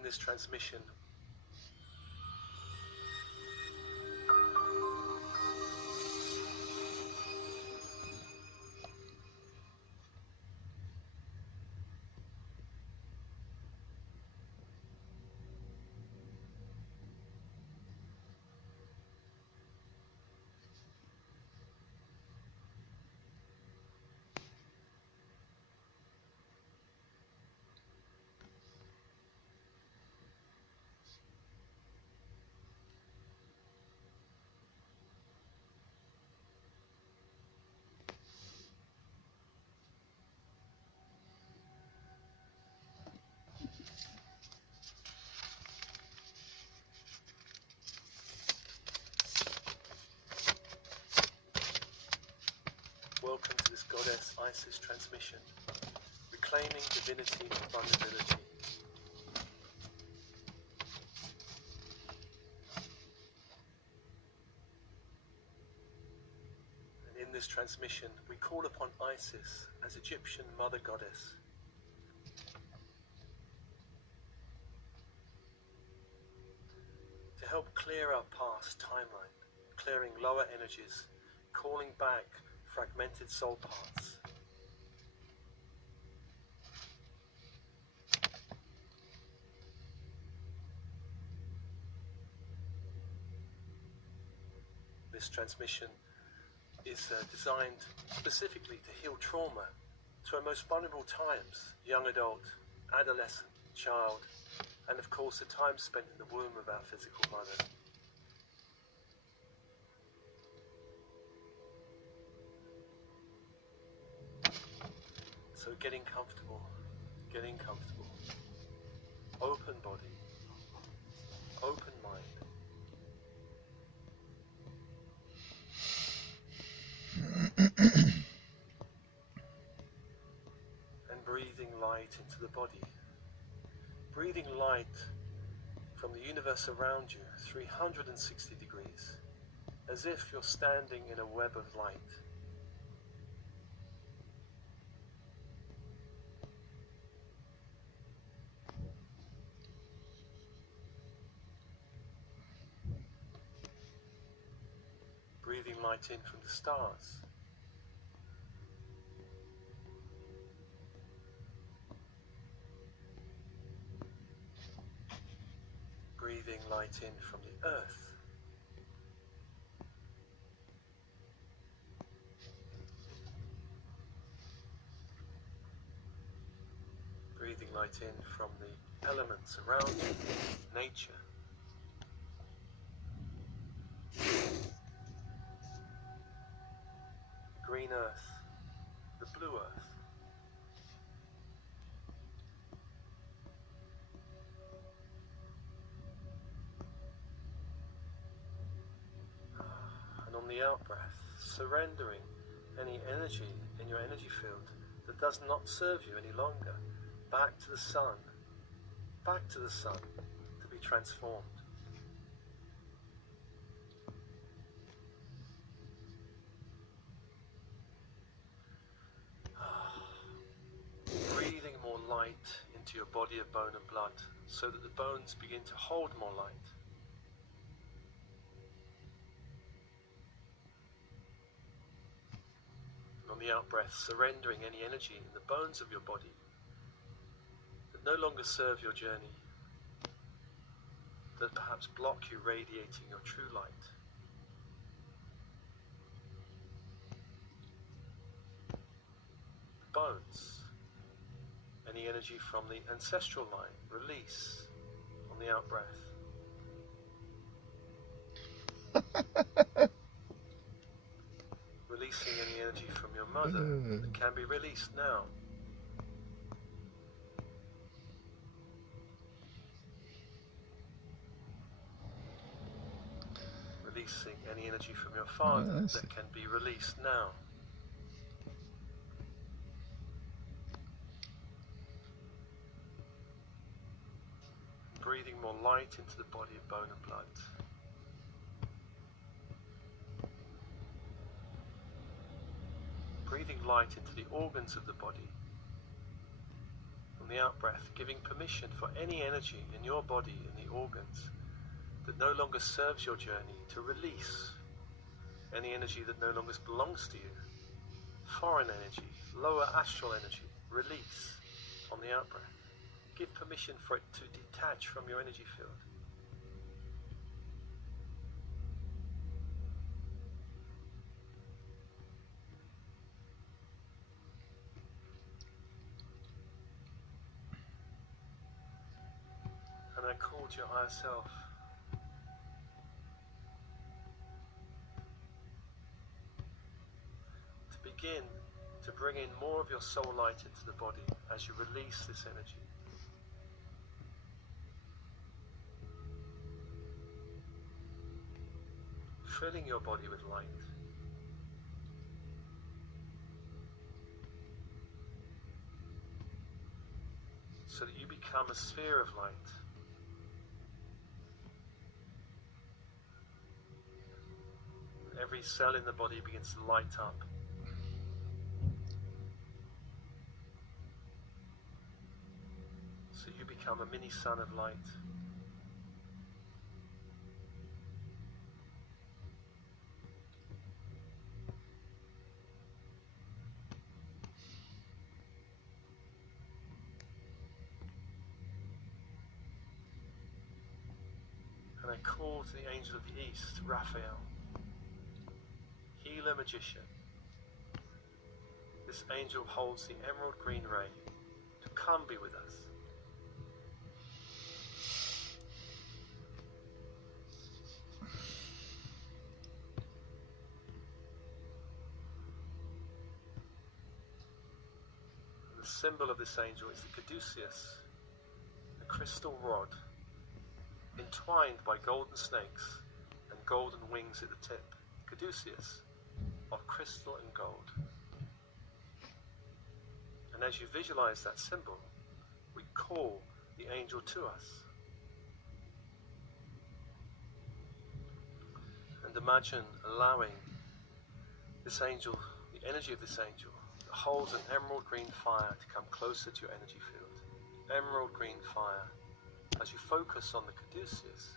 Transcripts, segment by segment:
in this transmission, welcome to this Goddess Isis transmission, reclaiming divinity and vulnerability. And in this transmission, we call upon Isis as Egyptian Mother Goddess. To help clear our past timeline, clearing lower energies, calling back fragmented soul parts. This transmission is designed specifically to heal trauma to our most vulnerable times, young adult, adolescent, child, and of course the time spent in the womb of our physical mother. So getting comfortable, open body, open mind. And breathing light into the body. Breathing light from the universe around you, 360 degrees, as if you're standing in a web of light. Breathing light in from the stars. Breathing light in from the earth. Breathing light in from the elements around you, nature. The green earth, the blue earth. And on the out breath, surrendering any energy in your energy field that does not serve you any longer, back to the sun to be transformed. Breathing more light into your body of bone and blood so that the bones begin to hold more light. And on the out breath, surrendering any energy in the bones of your body that no longer serve your journey, that perhaps block you radiating your true light. Bones, any energy from the ancestral line, release on the out breath. Releasing any energy from your mother that can be released now. Releasing any energy from your father that can be released now. Breathing more light into the body of bone and blood. Breathing light into the organs of the body, from the out-breath, giving permission for any energy in your body, in the organs, that no longer serves your journey, to release. Any energy that no longer belongs to you, foreign energy, lower astral energy, release on the out-breath. Give permission for it to detach from your energy field. And I called your higher self. To begin to bring in more of your soul light into the body as you release this energy. Filling your body with light. So that you become a sphere of light. Every cell in the body begins to light up. So you become a mini sun of light. And I call to the angel of the east, Raphael, healer magician. This angel holds the emerald green ray to come be with us. And the symbol of this angel is the caduceus, a crystal rod entwined by golden snakes and golden wings at the tip. Caduceus of crystal and gold. And as you visualize that symbol, we call the angel to us. And imagine allowing this angel, the energy of this angel, that holds an emerald green fire, to come closer to your energy field. Emerald green fire. As you focus on the caduceus,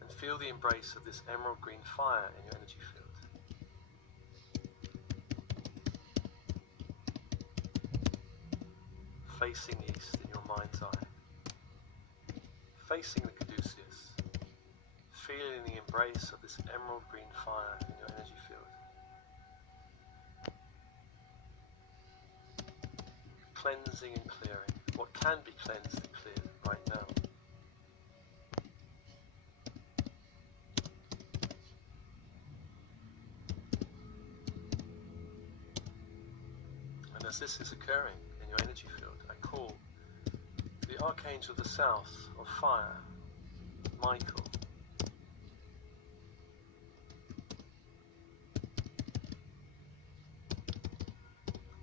and feel the embrace of this emerald green fire in your energy field. Facing east in your mind's eye. Facing the caduceus. Feeling the embrace of this emerald green fire in your energy field. Cleansing and clearing what can be cleansed and cleared right now. And as this is occurring in your energy field, I call the Archangel of the South of Fire, Michael.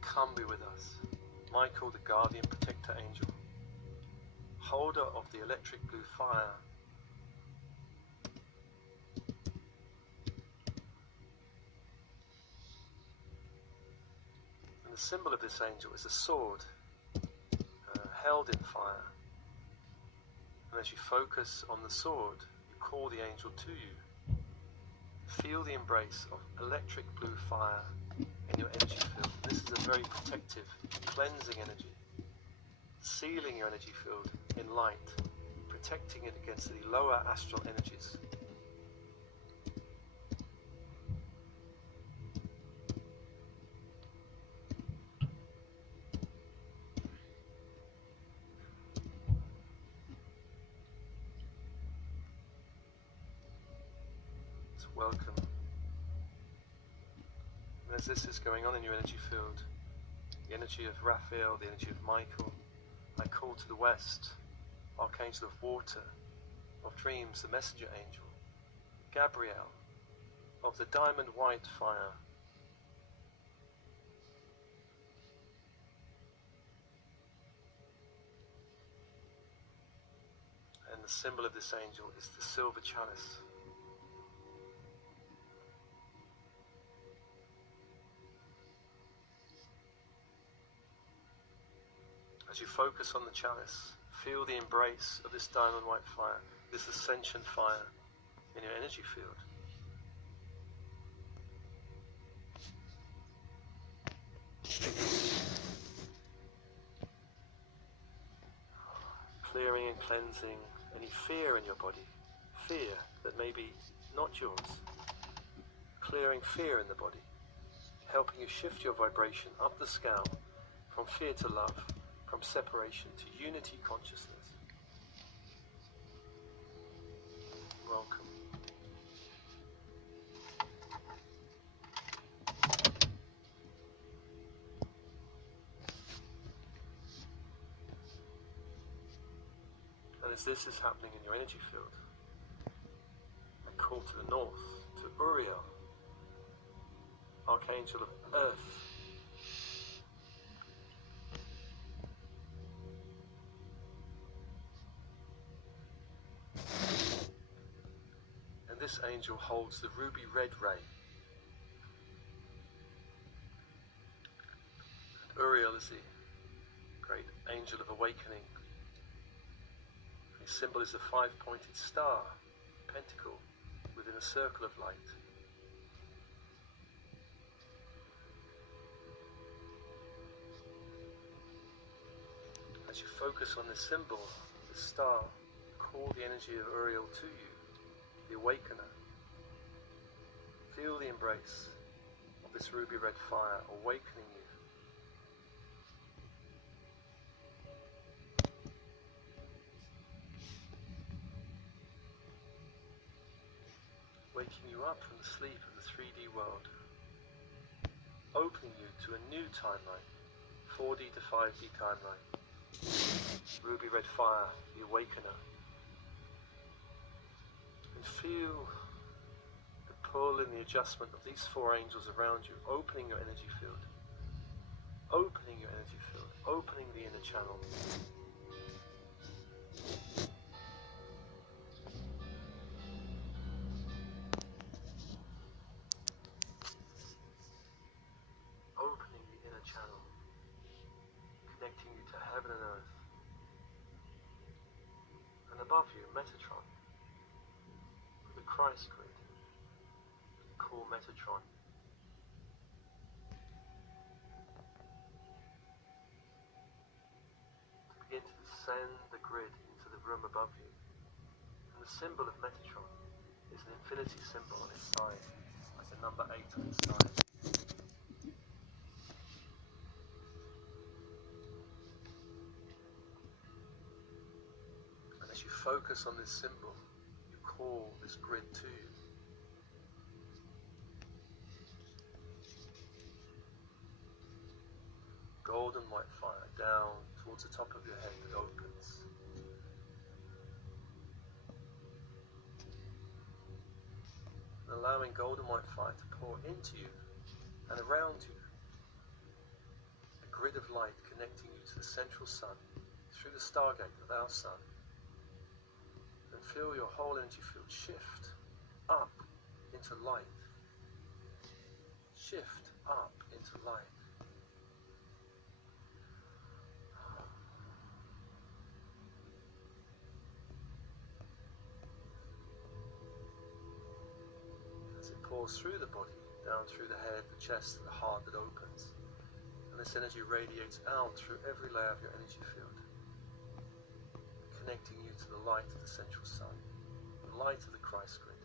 Come be with us. Michael, the guardian protector angel, holder of the electric blue fire. And the symbol of this angel is a sword held in fire. And as you focus on the sword, you call the angel to you. Feel the embrace of electric blue fire in your energy field. This is a very protective, cleansing energy, sealing your energy field in light, protecting it against the lower astral energies. So welcome. As this is going on in your energy field, the energy of Raphael, the energy of Michael, I call to the west, Archangel of Water, of Dreams, the Messenger Angel, Gabriel, of the Diamond White Fire, and the symbol of this angel is the silver chalice. As you focus on the chalice, feel the embrace of this diamond white fire, this ascension fire in your energy field. Clearing and cleansing any fear in your body, fear that may be not yours. Clearing fear in the body, helping you shift your vibration up the scale from fear to love, from separation to unity consciousness. Welcome. And as this is happening in your energy field, I call to the north, to Uriel, Archangel of Earth. And this angel holds the ruby red ray. And Uriel is the great angel of awakening. His symbol is a five-pointed star, pentacle, within a circle of light. As you focus on this symbol, this star, call the energy of Uriel to you, the awakener. Feel the embrace of this ruby red fire awakening you. Waking you up from the sleep of the 3D world, opening you to a new timeline, 4D to 5D timeline. Ruby red fire, the awakener. And feel the pull and the adjustment of these four angels around you, opening your energy field, opening your energy field, opening the inner channel. Opening the inner channel, connecting you to heaven and earth. And above you, Metatron, the Christ grid, call Metatron. To begin to descend the grid into the room above you. And the symbol of Metatron is an infinity symbol on its side, like the number 8 on its side. And as you focus on this symbol, you call this grid to you. Golden white fire down towards the top of your head that opens. And allowing golden white fire to pour into you and around you. A grid of light connecting you to the central sun through the stargate of our sun. And feel your whole energy field shift up into light. Shift up into light. Pours through the body, down through the head, the chest, the heart that opens. And this energy radiates out through every layer of your energy field, connecting you to the light of the central sun, the light of the Christ grid.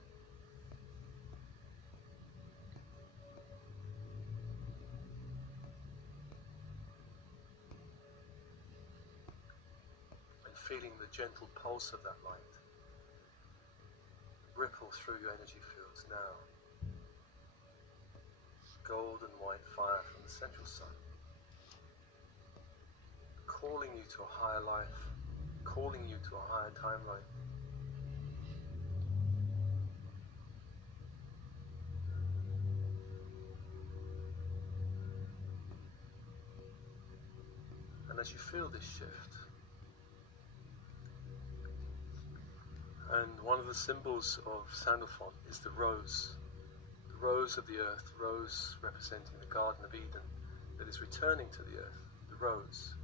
And feeling the gentle pulse of that light ripple through your energy fields now. Golden white fire from the central sun, calling you to a higher life, calling you to a higher timeline. And as you feel this shift, and one of the symbols of Sandalphon is the rose. Rose of the earth, rose representing the Garden of Eden that is returning to the earth, the rose.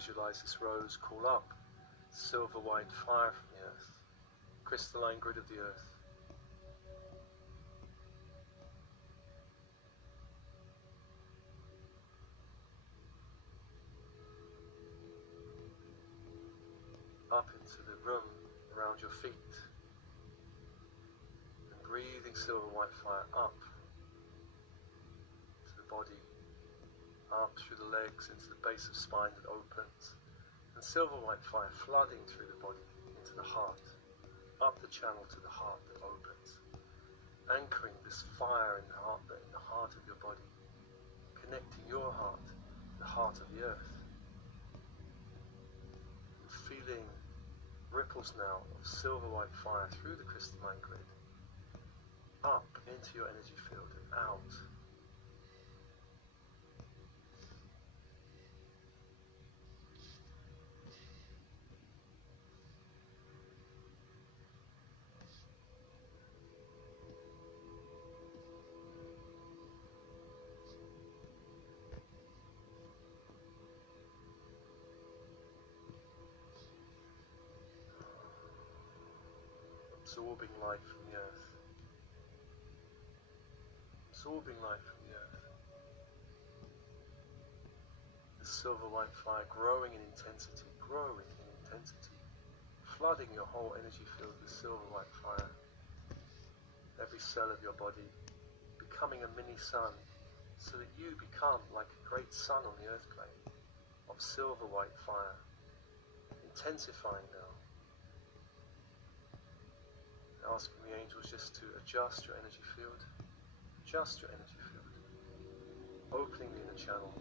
visualize this rose call up silver white fire from the earth, crystalline grid of the earth. Up into the room around your feet, and breathing silver white fire up to the body, up through the legs into the base of spine that opens, and silver white fire flooding through the body into the heart, up the channel to the heart that opens, anchoring this fire in the heart of your body, connecting your heart to the heart of the earth, and feeling ripples now of silver white fire through the crystalline grid, up into your energy field and out. Absorbing light from the earth. Absorbing light from the earth. The silver white fire growing in intensity, flooding your whole energy field with silver white fire. Every cell of your body becoming a mini sun, so that you become like a great sun on the earth plane of silver white fire, intensifying now. Asking the angels just to adjust your energy field, opening the inner channel,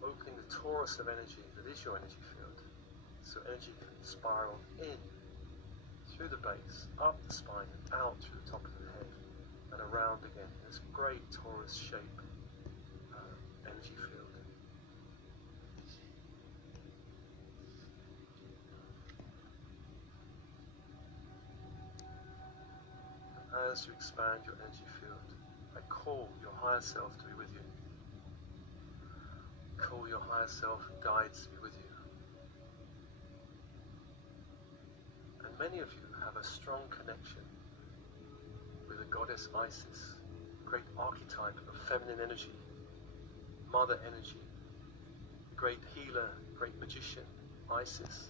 opening the torus of energy that is your energy field, so energy can spiral in through the base, up the spine and out through the top of the head and around again in this great torus shape energy field. As you expand your energy field, I call your higher self to be with you. Call your higher self and guides to be with you. And many of you have a strong connection with the goddess Isis, great archetype of feminine energy, mother energy, great healer, great magician, Isis.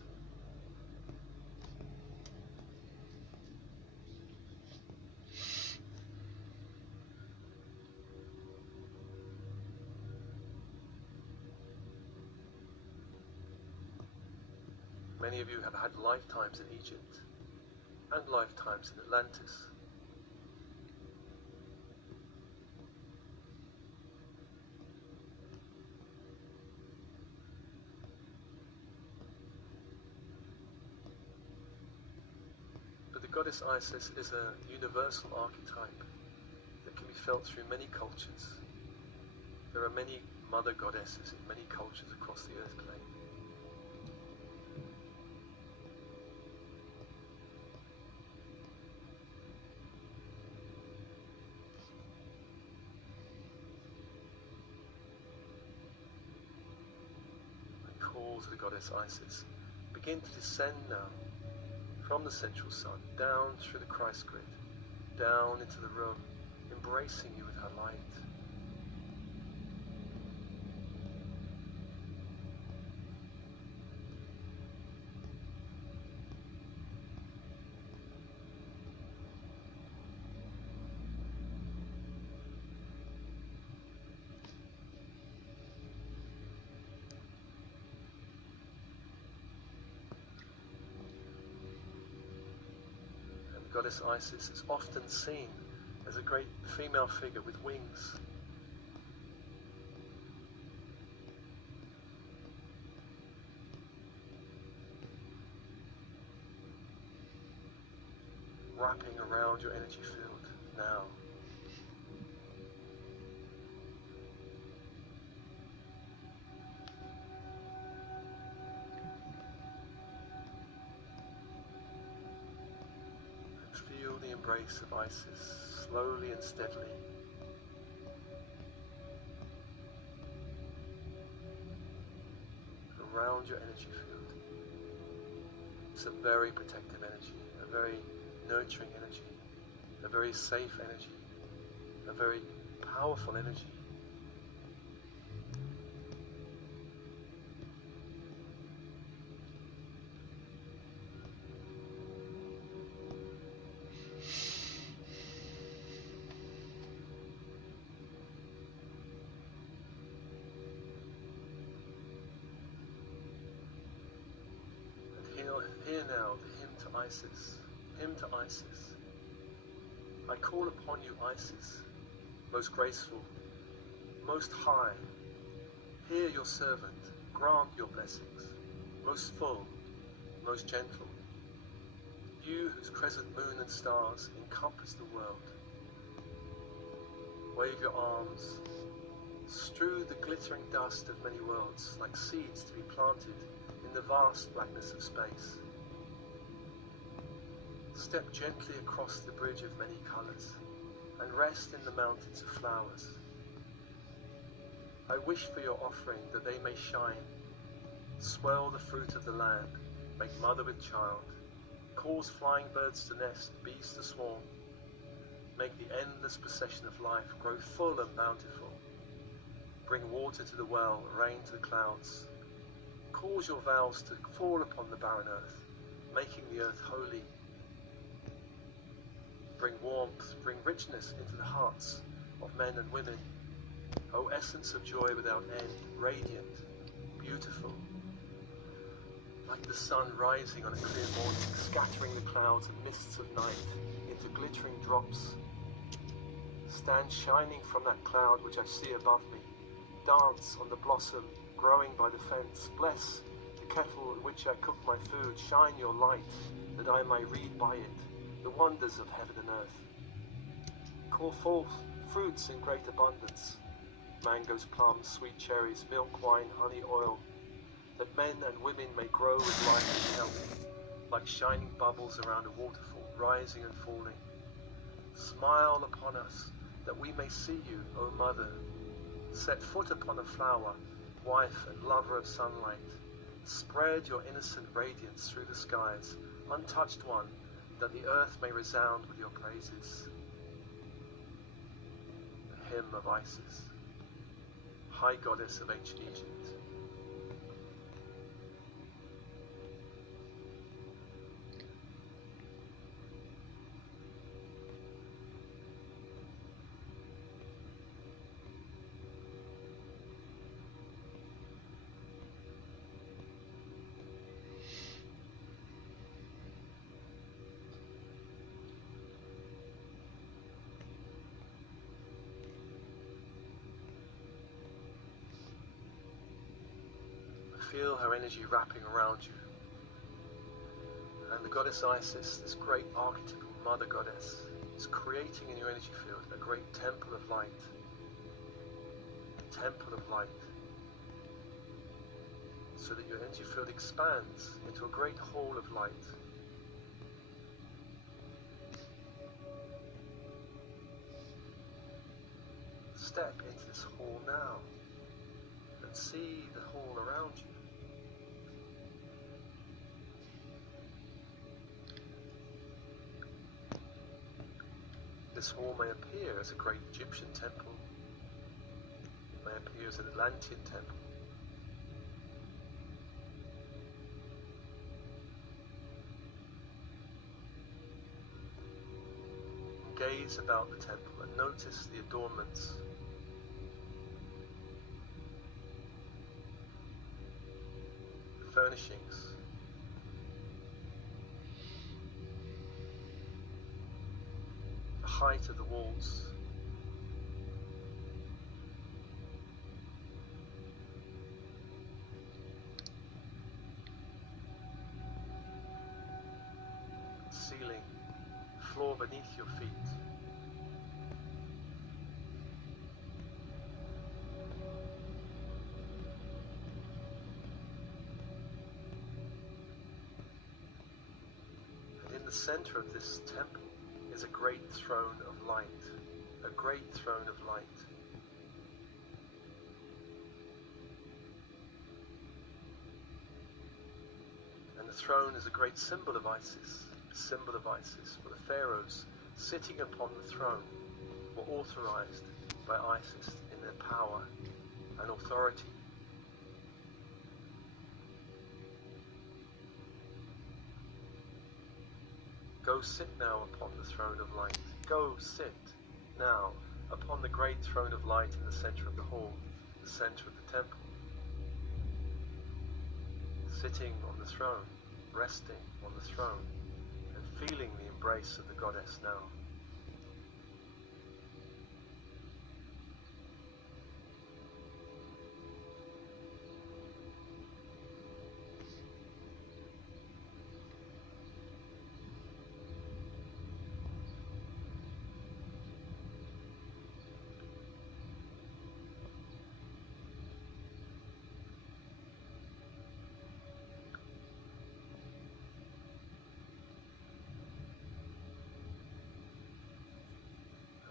Many of you have had lifetimes in Egypt and lifetimes in Atlantis. But the goddess Isis is a universal archetype that can be felt through many cultures. There are many mother goddesses in many cultures across the earth plane. Calls the goddess Isis begin to descend now from the central sun down through the Christ grid, down into the room, embracing you with her light. Goddess Isis is often seen as a great female figure with wings. Wrapping around your energy field now. The embrace of Isis, slowly and steadily. around your energy field. It's a very protective energy, a very nurturing energy, a very safe energy, a very powerful energy. Hear now the hymn to Isis, hymn to Isis. I call upon you, Isis, most graceful, most high. Hear your servant, grant your blessings, most full, most gentle. You whose crescent moon and stars encompass the world. Wave your arms, strew the glittering dust of many worlds like seeds to be planted in the vast blackness of space. Step gently across the bridge of many colors and rest in the mountains of flowers. I wish for your offering that they may shine, swell the fruit of the land, make mother with child, cause flying birds to nest, bees to swarm, make the endless procession of life grow full and bountiful, bring water to the well, rain to the clouds, cause your vows to fall upon the barren earth, making the earth holy. Bring warmth, bring richness into the hearts of men and women. O essence of joy without end, radiant, beautiful, like the sun rising on a clear morning, scattering the clouds and mists of night into glittering drops. Stand shining from that cloud which I see above me. Dance on the blossom growing by the fence. Bless the kettle in which I cook my food. Shine your light that I may read by it the wonders of heaven and earth. Call forth fruits in great abundance, mangoes, plums, sweet cherries, milk, wine, honey, oil, that men and women may grow with life and health, like shining bubbles around a waterfall, rising and falling. Smile upon us, that we may see you, O Mother. Set foot upon a flower, wife and lover of sunlight. Spread your innocent radiance through the skies, untouched one, that the earth may resound with your praises. The hymn of Isis, high goddess of ancient Egypt. Feel her energy wrapping around you. And the goddess Isis, this great archetypal mother goddess, is creating in your energy field a great temple of light. A temple of light. So that your energy field expands into a great hall of light. Step into this hall now and see the hall around you. This hall may appear as a great Egyptian temple. It may appear as an Atlantean temple. Gaze about the temple and notice the adornments. The furnishings. Height of the walls, ceiling, floor beneath your feet. And in the center of this temple is a great throne of light, a great throne of light. And the throne is a great symbol of Isis, for the pharaohs sitting upon the throne were authorized by Isis in their power and authority. Go sit now upon the throne of light. Go sit now upon the great throne of light in the center of the hall, the center of the temple. Sitting on the throne, resting on the throne, and feeling the embrace of the goddess now.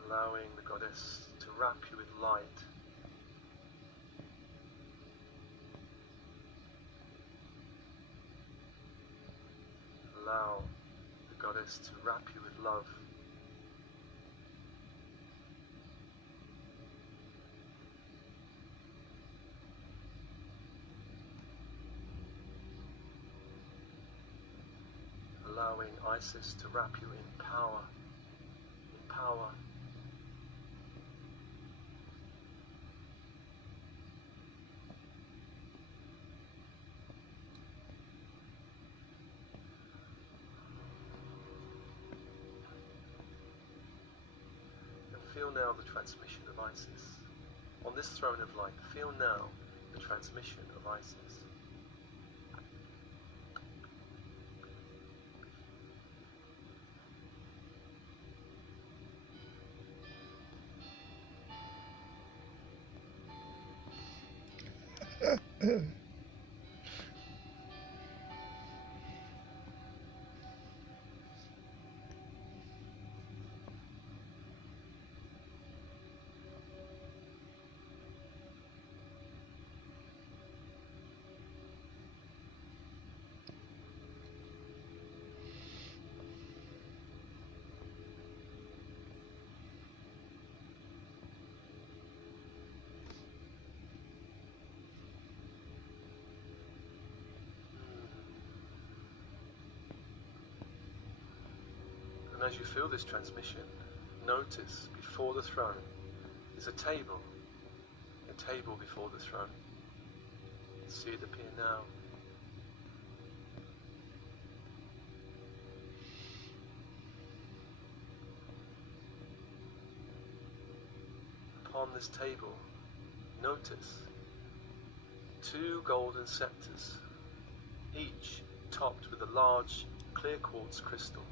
Allowing the goddess to wrap you with light. Allow the goddess to wrap you with love. Allowing Isis to wrap you in power. In power. Feel now the transmission of Isis. On this throne of light, feel now the transmission of Isis. And as you feel this transmission, notice before the throne is a table before the throne. See it appear now. Upon this table, notice 2 golden scepters, each topped with a large clear quartz crystal.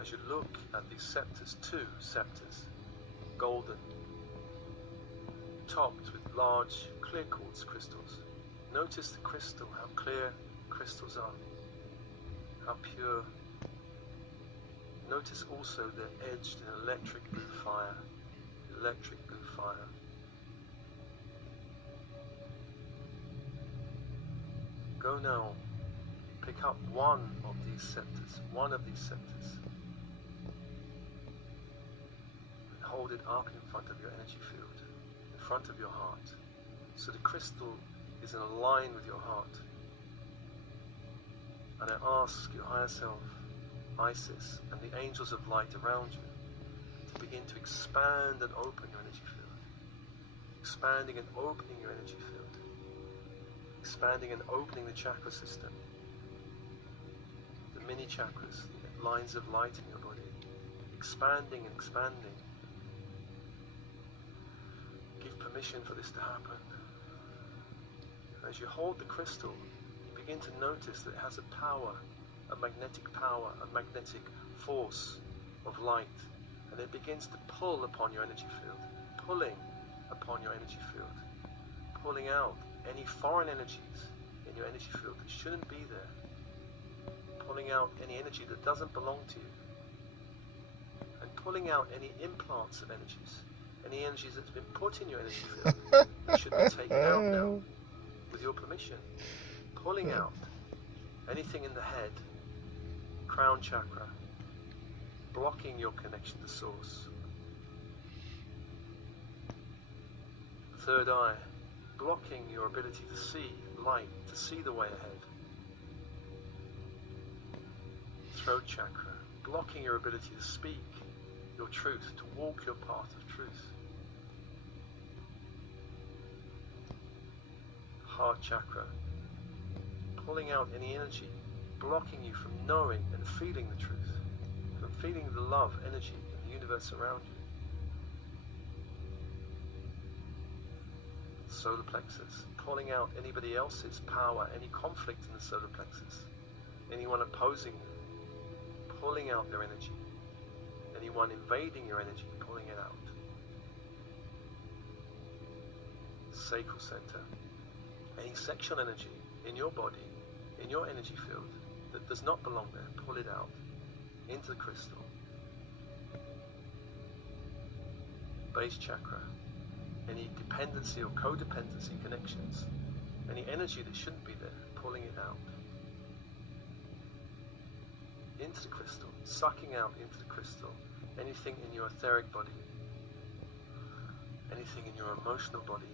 As you look at these scepters, 2 scepters, golden, topped with large clear quartz crystals. Notice the crystal, how clear crystals are, how pure. Notice also they're edged in electric blue fire, electric blue fire. Go now, pick up one of these scepters, and hold it up in front of your energy field, in front of your heart, so the crystal is in a line with your heart. And I ask your higher self, Isis, and the angels of light around you to begin to expand and open your energy field, expanding and opening your energy field, expanding and opening the chakra system, the mini chakras, the lines of light in your body, expanding and expanding. Give permission for this to happen. As you hold the crystal, you begin to notice that it has a power, a magnetic power, a magnetic force of light, and it begins to pull upon your energy field, pulling upon your energy field, pulling out any foreign energies in your energy field that shouldn't be there, pulling out any energy that doesn't belong to you, and pulling out any implants of energies, any energies that's been put in your energy field that should be taken out now, with your permission, pulling out anything in the head, crown chakra, blocking your connection to source. Third eye, blocking your ability to see light, to see the way ahead. Throat chakra, blocking your ability to speak your truth, to walk your path of truth. Heart chakra, pulling out any energy, blocking you from knowing and feeling the truth, from feeling the love energy in the universe around you. Solar plexus, pulling out anybody else's power, any conflict in the solar plexus, anyone opposing you, pulling out their energy, anyone invading your energy, pulling it out. Sacral center, any sexual energy in your body, in your energy field that does not belong there, pull it out into the crystal. Base chakra, any dependency or codependency connections, any energy that shouldn't be there, pulling it out into the crystal, sucking out into the crystal anything in your etheric body, anything in your emotional body,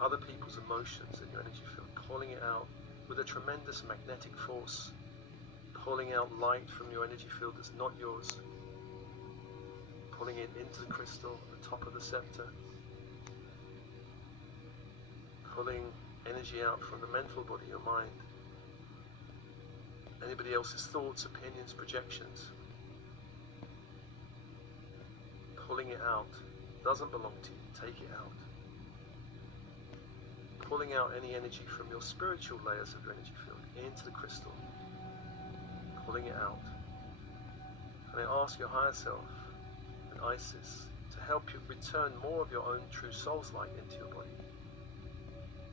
other people's emotions in your energy field, pulling it out with a tremendous magnetic force, pulling out light from your energy field that's not yours, pulling it into the crystal at the top of the scepter, pulling energy out from the mental body, your mind, anybody else's thoughts, opinions, projections, pulling it out, doesn't belong to you, take it out. Pulling out any energy from your spiritual layers of your energy field into the crystal, pulling it out. And I ask your higher self and Isis to help you return more of your own true soul's light into your body,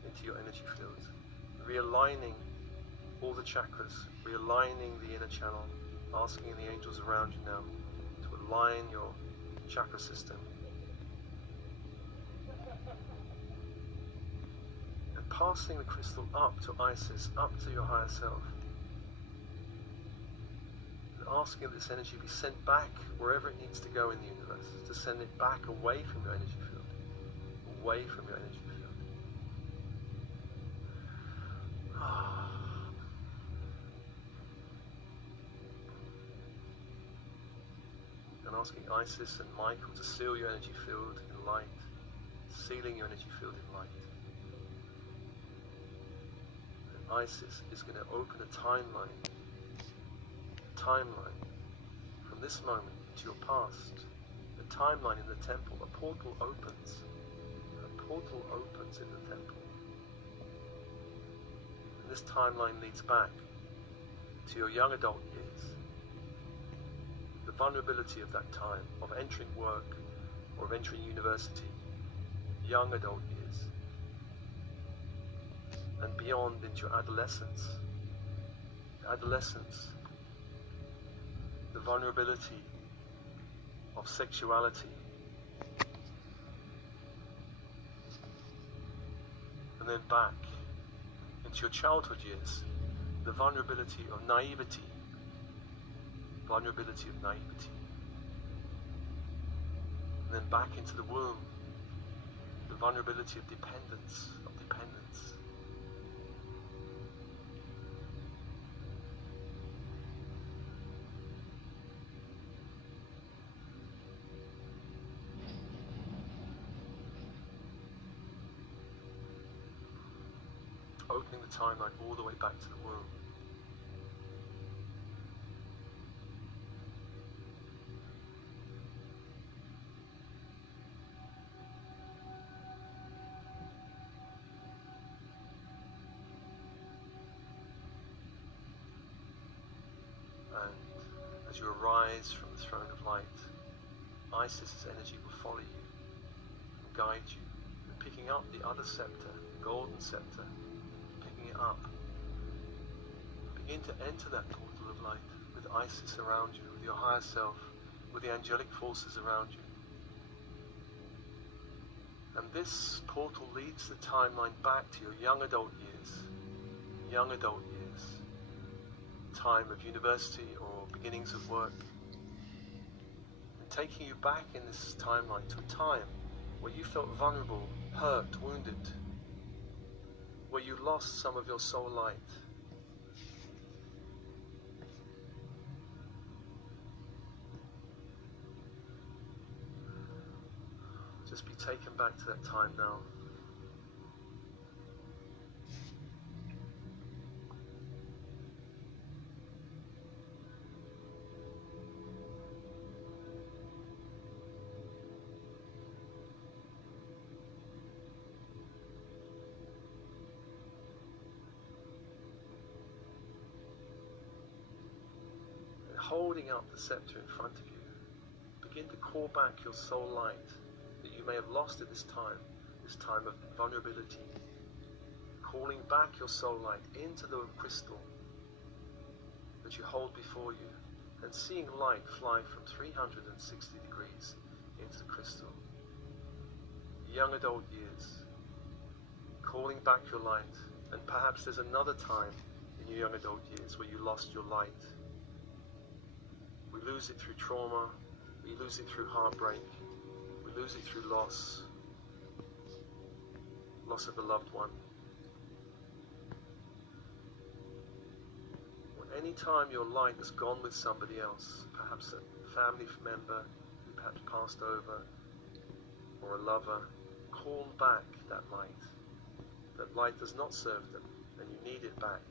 into your energy field, realigning all the chakras, realigning the inner channel, asking the angels around you now to align your chakra system. Passing the crystal up to Isis, up to your higher self, and asking that this energy be sent back wherever it needs to go in the universe, to send it back away from your energy field, away from your energy field. And asking Isis and Michael to seal your energy field in light, sealing your energy field in light. Isis is going to open a timeline from this moment into your past, a timeline in the temple, a portal opens in the temple. And this timeline leads back to your young adult years, the vulnerability of that time, of entering work or of entering university, young adult years, and beyond into your adolescence. Adolescence, the vulnerability of sexuality, and then back into your childhood years, the vulnerability of naivety, and then back into the womb, the vulnerability of dependence. Opening the timeline all the way back to the womb. And as you arise from the throne of light, Isis's energy will follow you and guide you, and picking up the other scepter, the golden scepter, picking it up. Begin to enter that portal of light with Isis around you, with your higher self, with the angelic forces around you. And this portal leads the timeline back to your young adult years, young adult years, time of university or beginnings of work, and taking you back in this timeline to a time where you felt vulnerable, hurt, wounded, where you lost some of your soul light. Just be taken back to that time now. And holding up the scepter in front of you, begin to call back your soul light that you may have lost at this time of vulnerability. Calling back your soul light into the crystal that you hold before you, and seeing light fly from 360 degrees into the crystal. Young adult years, calling back your light, and perhaps there's another time in your young adult years where you lost your light. We lose it through trauma, we lose it through heartbreak, we lose it through loss of a loved one. Any time your light has gone with somebody else, perhaps a family member who perhaps passed over, or a lover, call back that light. That light does not serve them, and you need it back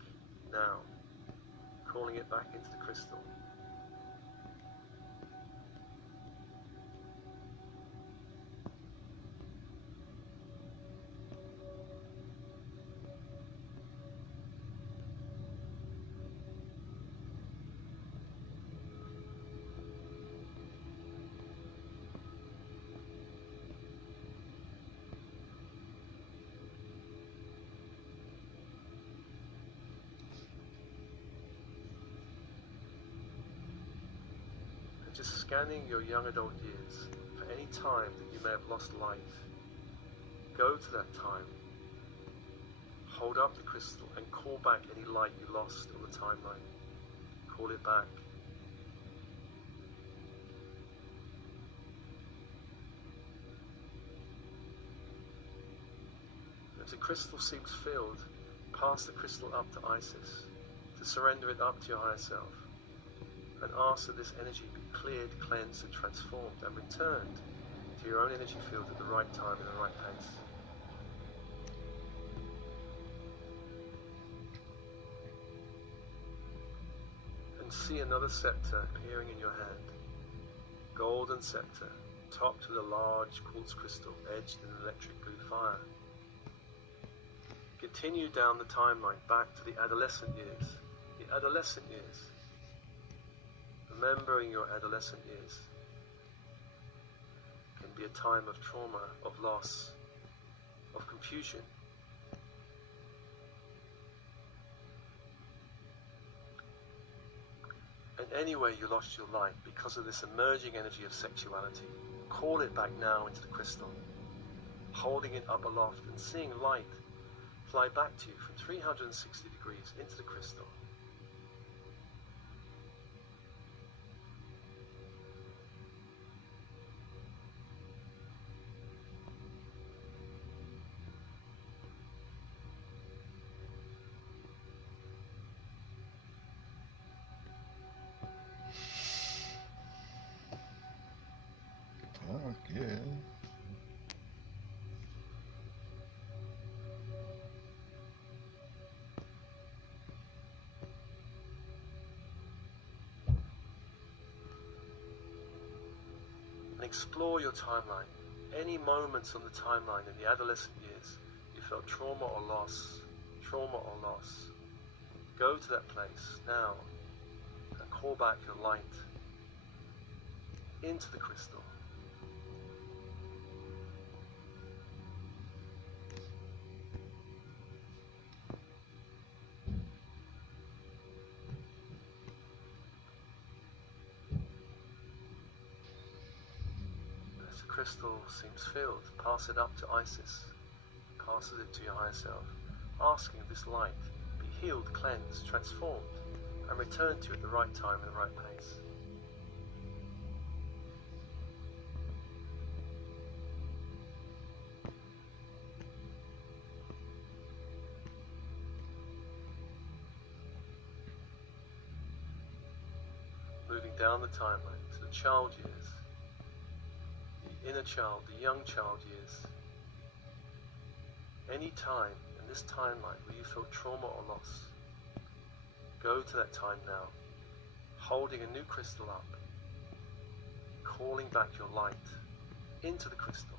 now. Calling it back into the crystal. Just scanning your young adult years for any time that you may have lost light. Go to that time, hold up the crystal and call back any light you lost on the timeline. Call it back. If the crystal seems filled, pass the crystal up to Isis, to surrender it up to your higher self, and ask that this energy be cleared, cleansed, and transformed, and returned to your own energy field at the right time and the right pace. And see another scepter appearing in your hand. Golden scepter, topped with a large quartz crystal, edged in electric blue fire. Continue down the timeline back to the adolescent years. The adolescent years. Remembering your adolescent years can be a time of trauma, of loss, of confusion. And anyway you lost your light because of this emerging energy of sexuality, call it back now into the crystal, holding it up aloft and seeing light fly back to you from 360 degrees into the crystal. Yeah. And explore your timeline. Any moments on the timeline in the adolescent years you felt trauma or loss, go to that place now and call back your light into the crystal. As the crystal seems filled, pass it up to Isis, passes it to your higher self, asking this light be healed, cleansed, transformed, and returned to you at the right time and the right place. Moving down the timeline to the child years, the inner child, the young child years. Any time in this timeline where you feel trauma or loss, go to that time now, holding a new crystal up, calling back your light into the crystal.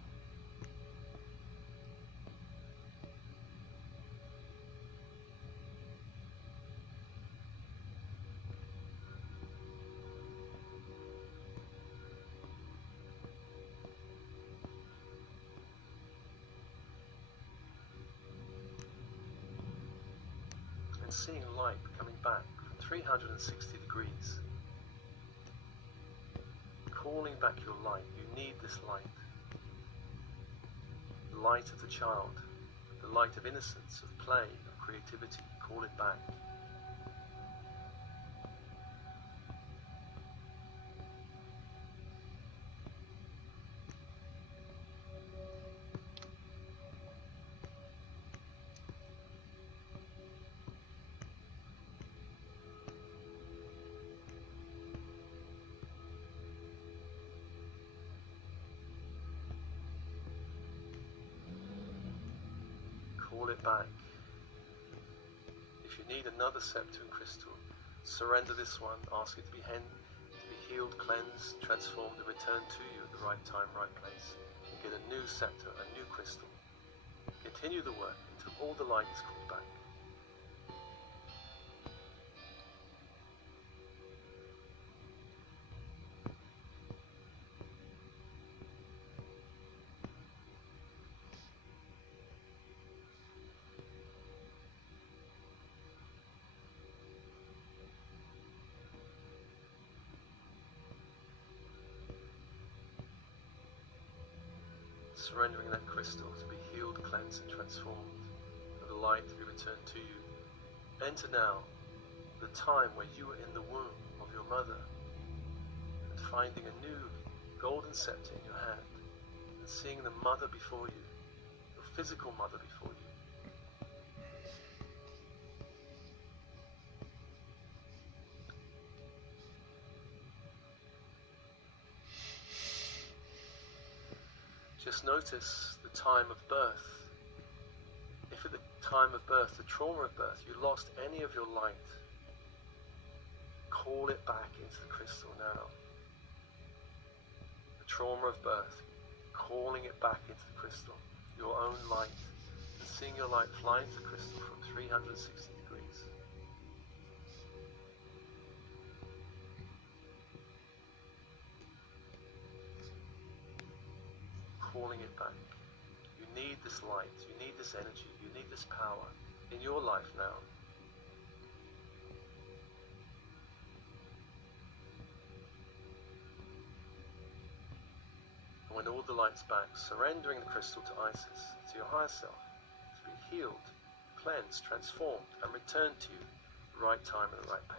And seeing light coming back from 360 degrees. Calling back your light. You need this light. The light of the child, the light of innocence, of play, of creativity. Call it back. Call it back. If you need another scepter and crystal, surrender this one, ask it to be healed, cleansed, transformed, and returned to you at the right time, right place, and get a new scepter, a new crystal. Continue the work until all the light is called back. Surrendering that crystal to be healed, cleansed, and transformed, for the light to be returned to you. Enter now the time where you were in the womb of your mother, and finding a new golden scepter in your hand, and seeing the mother before you, your physical mother before you. Just notice the time of birth. If at the time of birth, the trauma of birth, you lost any of your light, call it back into the crystal now. The trauma of birth, calling it back into the crystal, your own light, and seeing your light fly into the crystal from 360 degrees. Calling it back. You need this light, you need this energy, you need this power in your life now. And when all the light's back, surrendering the crystal to Isis, to your higher self, to be healed, cleansed, transformed, and returned to you at the right time and the right pace.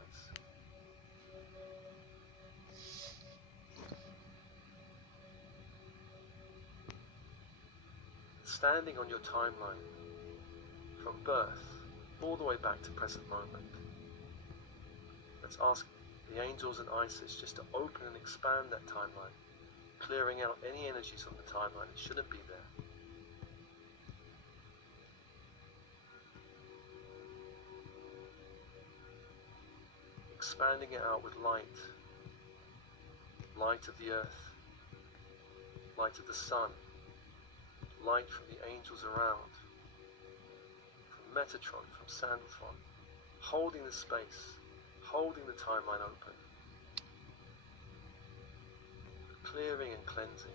Standing on your timeline, from birth all the way back to present moment. Let's ask the angels and Isis just to open and expand that timeline, clearing out any energies on the timeline that shouldn't be there. Expanding it out with light, light of the earth, light of the sun, light from the angels around, from Metatron, from Sandalphon, holding the space, holding the timeline open, clearing and cleansing.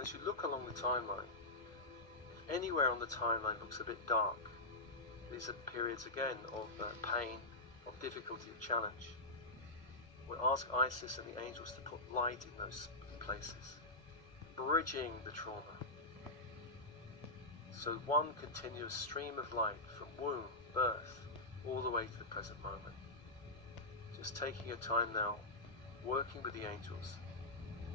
As you look along the timeline, anywhere on the timeline looks a bit dark, these are periods again of pain, of difficulty, of challenge. We'll ask Isis and the angels to put light in those places, bridging the trauma. So one continuous stream of light from womb, birth, all the way to the present moment. Just taking your time now, working with the angels,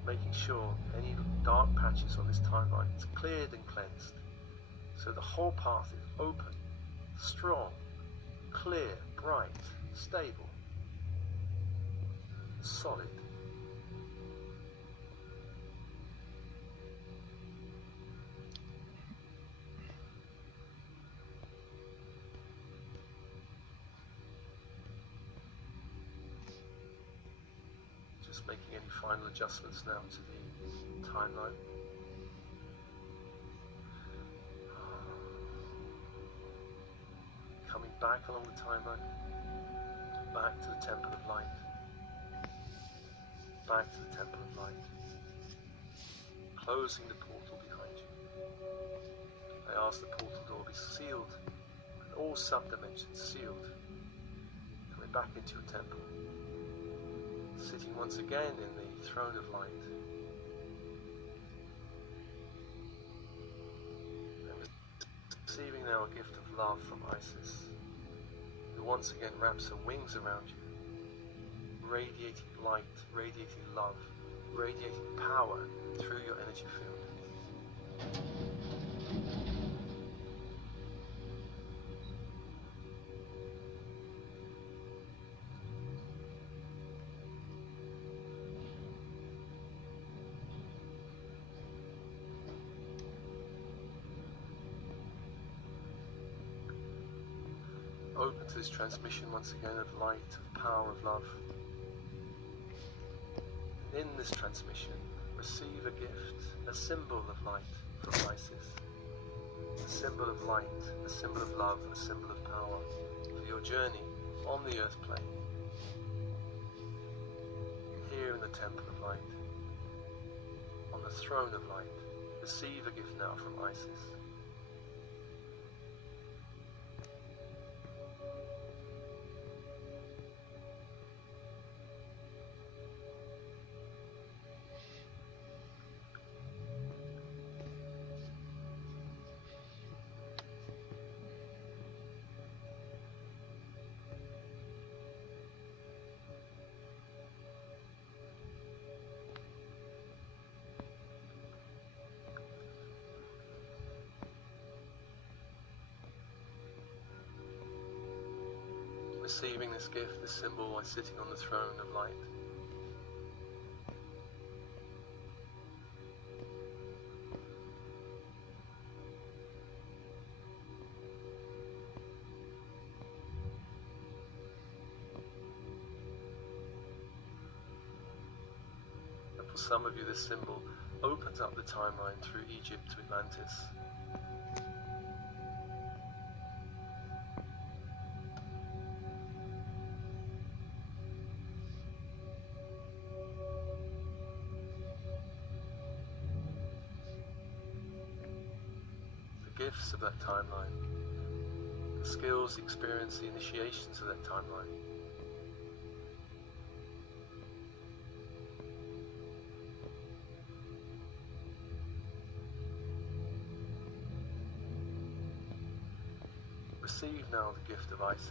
making sure any dark patches on this timeline is cleared and cleansed. So the whole path is open, strong, clear, bright, stable, solid. Just making any final adjustments now to the timeline. Coming back along the timeline, back to the Temple of Light, back to the Temple of Light, closing the portal behind you. I ask the portal door be sealed, and all sub-dimensions sealed, coming back into your temple, sitting once again in the throne of light, and receiving now a gift of love from Isis, who once again wraps her wings around you, radiating light, radiating love, radiating power through your energy field. Open to this transmission once again of light, of power, of love. And in this transmission, receive a gift, a symbol of light from Isis. A symbol of light, a symbol of love, a symbol of power for your journey on the earth plane. Here in the Temple of Light, on the throne of light, receive a gift now from Isis. Receiving this gift, this symbol, while sitting on the throne of light. And for some of you, this symbol opens up the timeline through Egypt to Atlantis. Gifts of that timeline, the skills, the experience, the initiations of that timeline. Receive now the gift of Isis.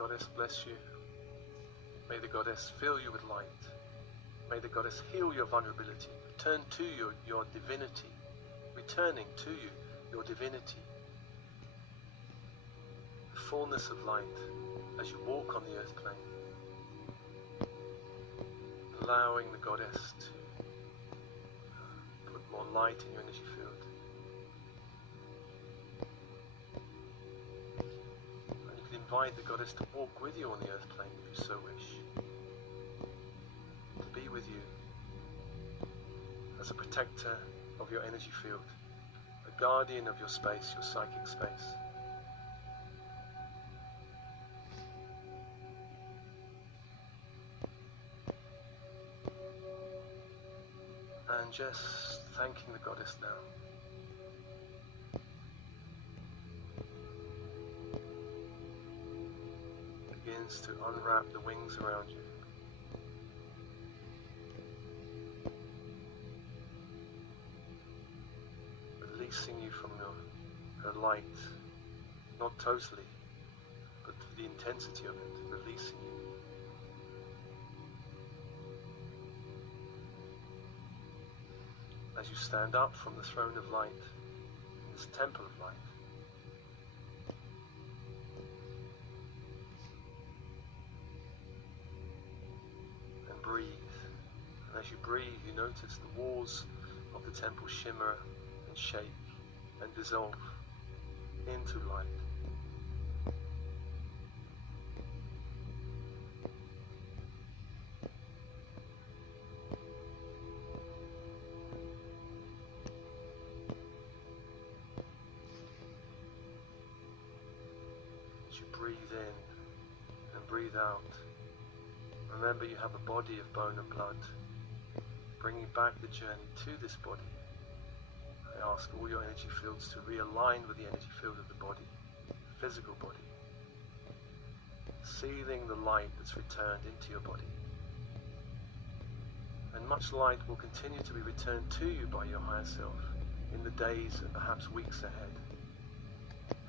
Goddess bless you. May the Goddess fill you with light. May the Goddess heal your vulnerability. Return to your divinity. Returning to you, your divinity. The fullness of light as you walk on the earth plane. Allowing the Goddess to put more light in your energy field. And you can invite the Goddess to walk with you on the earth plane if you so wish. To be with you as a protector of your energy field, a guardian of your space, your psychic space. And just thanking the Goddess now. Begins to unwrap the wings around you. Releasing you from her light, not totally, but the intensity of it, releasing you. As you stand up from the throne of light, this temple of light, and breathe. And as you breathe, you notice the walls of the temple shimmer and shake and dissolve into light. Breathe in and breathe out. Remember, you have a body of bone and blood. Bringing back the journey to this body, I ask all your energy fields to realign with the energy field of the body, the physical body. Sealing the light that's returned into your body. And much light will continue to be returned to you by your higher self in the days and perhaps weeks ahead.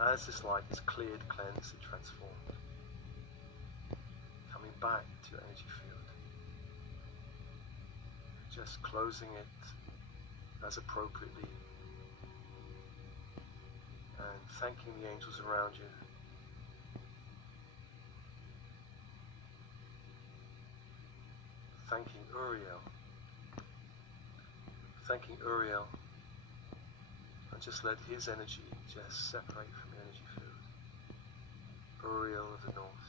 As this light is cleared, cleansed, and transformed, coming back to your energy field, just closing it as appropriately, and thanking the angels around you. Thanking Uriel, and just let his energy just separate from your energy field. Uriel of the north,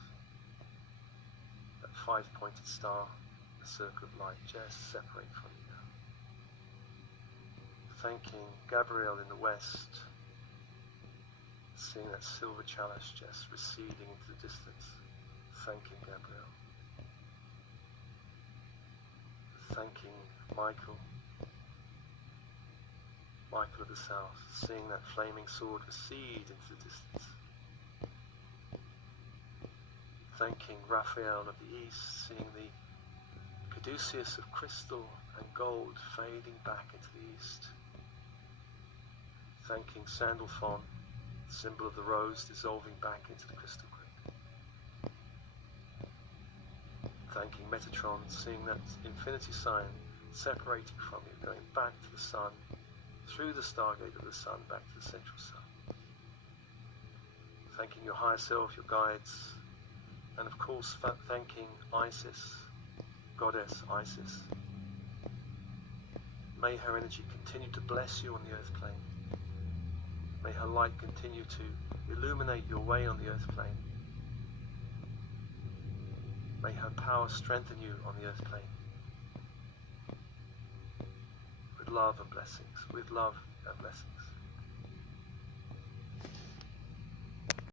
that 5-pointed star, the circle of light, just separate from you now. Thanking Gabriel in the west, seeing that silver chalice just receding into the distance. Thanking Gabriel. Thanking Michael of the south, seeing that flaming sword recede into the distance. Thanking Raphael of the east, seeing the caduceus of crystal and gold fading back into the east. Thanking Sandalphon, symbol of the rose, dissolving back into the crystal grid. Thanking Metatron, seeing that infinity sign separating from you, going back to the sun, through the stargate of the sun, back to the central sun. Thanking your higher self, your guides, and of course thanking Isis, Goddess Isis. May her energy continue to bless you on the earth plane. May her light continue to illuminate your way on the earth plane. May her power strengthen you on the earth plane. With love and blessings, with love and blessings.